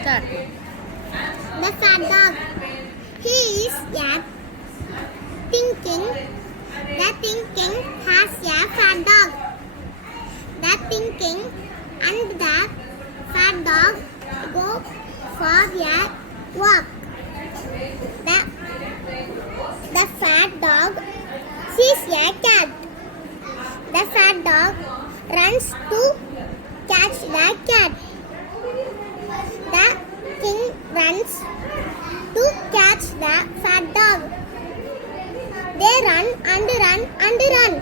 Start. The fat dog. He is a thinking. The thinking has a fat dog. The thinking and the fat dog go for a walk. The fat dog sees a cat. The fat dog runs to catch the cat. The king runs to catch the fat dog. They run and run and run.